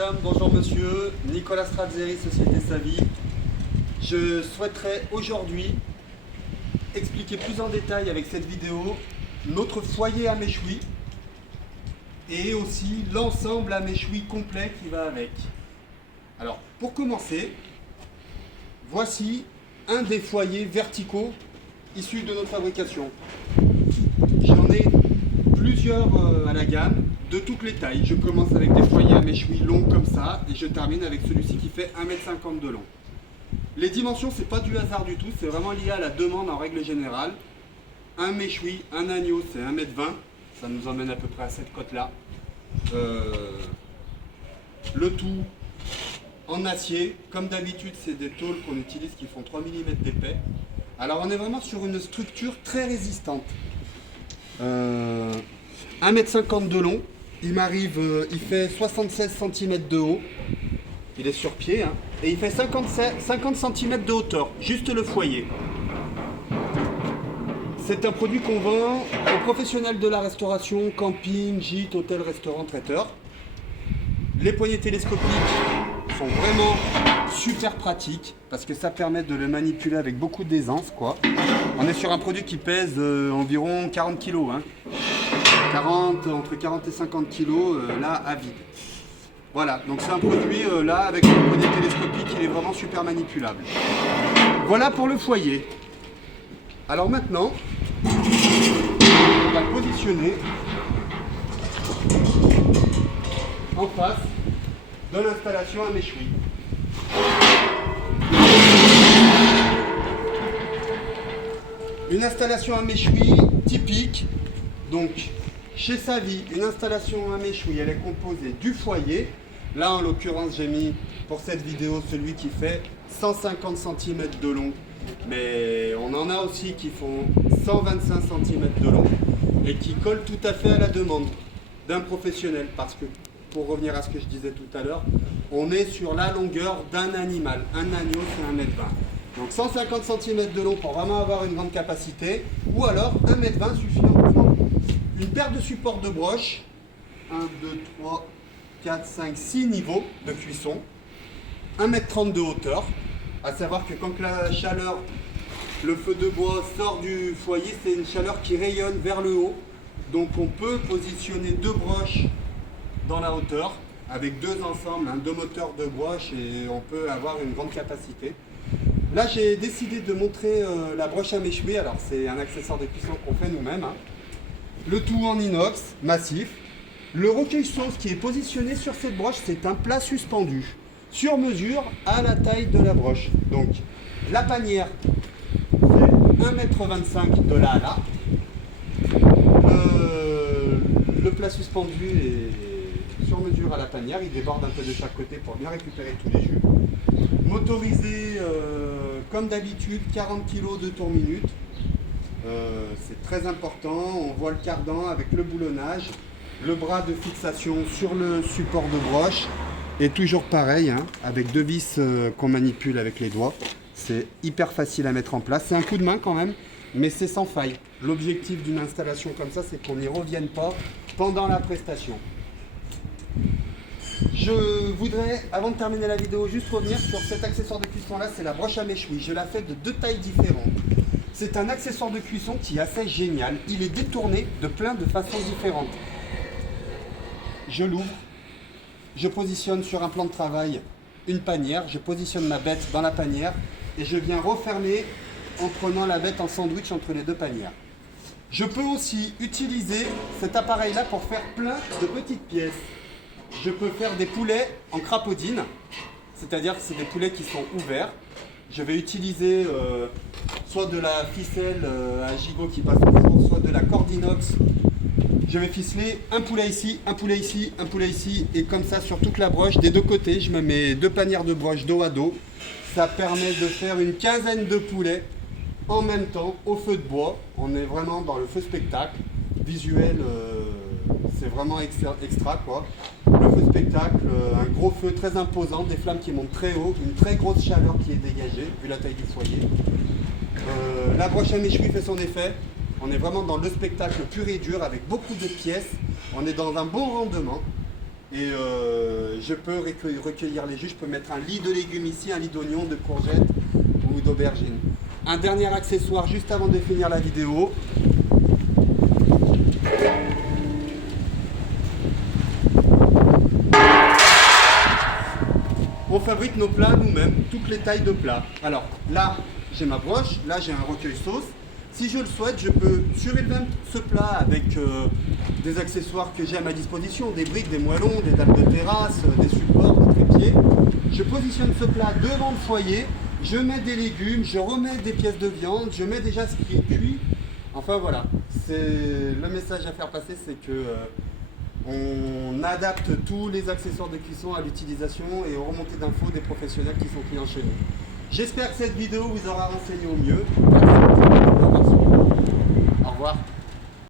madame, bonjour monsieur, Nicolas Strazzeri, Société Savi. Je souhaiterais aujourd'hui expliquer plus en détail avec cette vidéo notre foyer à méchoui et aussi l'ensemble à méchoui complet qui va avec. Alors pour commencer, voici un des foyers verticaux issus de notre fabrication. J'en ai plusieurs à la gamme, de toutes les tailles. Je commence avec des foyers à méchoui longs comme ça et je termine avec celui-ci qui fait 1,50 m de long. Les dimensions, c'est pas du hasard du tout, c'est vraiment lié à la demande en règle générale. Un méchoui, un agneau, c'est 1,20 m, ça nous emmène à peu près à cette cote-là. Le tout en acier, comme d'habitude, c'est des tôles qu'on utilise qui font 3 mm d'épais. Alors on est vraiment sur une structure très résistante. 1,50 m de long, il m'arrive, il fait 76 cm de haut, il est sur pied, hein, et il fait 50 cm de hauteur, juste le foyer. C'est un produit qu'on vend aux professionnels de la restauration, camping, gîte, hôtel, restaurant, traiteur. Les poignées télescopiques sont vraiment super pratiques parce que ça permet de le manipuler avec beaucoup d'aisance, quoi. On est sur un produit qui pèse environ 40 kg, hein. Entre 40 et 50 kg là à vide. Voilà, donc c'est un produit là avec une poignée télescopique, il est vraiment super manipulable. Voilà pour le foyer. Alors maintenant, on va le positionner en face de l'installation à méchoui. Une installation à méchoui typique, donc chez Savi, une installation à méchoui, elle est composée du foyer. Là en l'occurrence j'ai mis pour cette vidéo celui qui fait 150 cm de long, mais on en a aussi qui font 125 cm de long et qui collent tout à fait à la demande d'un professionnel, parce que pour revenir à ce que je disais tout à l'heure, on est sur la longueur d'un animal. Un agneau c'est 1,20 m. Donc 150 cm de long pour vraiment avoir une grande capacité, ou alors 1,20 m suffit amplement. Une paire de supports de broche, 1, 2, 3, 4, 5, 6 niveaux de cuisson, 1,30 m de hauteur, à savoir que quand la chaleur, le feu de bois sort du foyer, c'est une chaleur qui rayonne vers le haut, donc on peut positionner deux broches dans la hauteur, avec deux ensembles, hein, deux moteurs de broche, et on peut avoir une grande capacité. Là j'ai décidé de montrer la broche à méchoui, alors c'est un accessoire de cuisson qu'on fait nous-mêmes, hein. Le tout en inox, massif. Le recueil-sauce qui est positionné sur cette broche, c'est un plat suspendu, sur mesure à la taille de la broche. Donc la panière fait 1,25 m de là à là. Le plat suspendu est sur mesure à la panière, il déborde un peu de chaque côté pour bien récupérer tous les jus. Motorisé comme d'habitude, 40 kg de tour minute. C'est très important, on voit le cardan avec le boulonnage, le bras de fixation sur le support de broche, et toujours pareil, hein, avec deux vis qu'on manipule avec les doigts. C'est hyper facile à mettre en place, c'est un coup de main quand même, mais c'est sans faille. L'objectif d'une installation comme ça, c'est qu'on n'y revienne pas pendant la prestation. Je voudrais, avant de terminer la vidéo, juste revenir sur cet accessoire de cuisson là, c'est la broche à méchoui. Je la fais de deux tailles différentes. C'est un accessoire de cuisson qui est assez génial. Il est détourné de plein de façons différentes. Je l'ouvre, je positionne sur un plan de travail une panière, je positionne ma bête dans la panière et je viens refermer en prenant la bête en sandwich entre les deux panières. Je peux aussi utiliser cet appareil là pour faire plein de petites pièces. Je peux faire des poulets en crapaudine, c'est-à-dire que c'est des poulets qui sont ouverts. Je vais utiliser soit de la ficelle à gigot qui passe au four, soit de la corde inox. Je vais ficeler un poulet ici, un poulet ici, un poulet ici, et comme ça sur toute la broche, des deux côtés, je me mets deux panières de broche dos à dos. Ça permet de faire une quinzaine de poulets en même temps au feu de bois. On est vraiment dans le feu spectacle. Visuel, c'est vraiment extra quoi. Le feu spectacle, un gros feu très imposant, des flammes qui montent très haut, une très grosse chaleur qui est dégagée vu la taille du foyer. La broche à méchoui fait son effet. On est vraiment dans le spectacle pur et dur avec beaucoup de pièces. On est dans un bon rendement. Et je peux recueillir les jus, je peux mettre un lit de légumes ici, un lit d'oignons, de courgettes ou d'aubergines. Un dernier accessoire juste avant de finir la vidéo. On fabrique nos plats nous-mêmes, toutes les tailles de plats. Alors là, j'ai ma broche, là j'ai un recueil sauce. Si je le souhaite, je peux surélever ce plat avec des accessoires que j'ai à ma disposition, des briques, des moellons, des dalles de terrasse, des supports, des trépieds. Je positionne ce plat devant le foyer, je mets des légumes, je remets des pièces de viande, je mets déjà ce qui est cuit. Enfin voilà, c'est le message à faire passer, c'est que on adapte tous les accessoires de cuisson à l'utilisation et aux remontées d'infos des professionnels qui sont clients chez nous. J'espère que cette vidéo vous aura renseigné au mieux. Au revoir.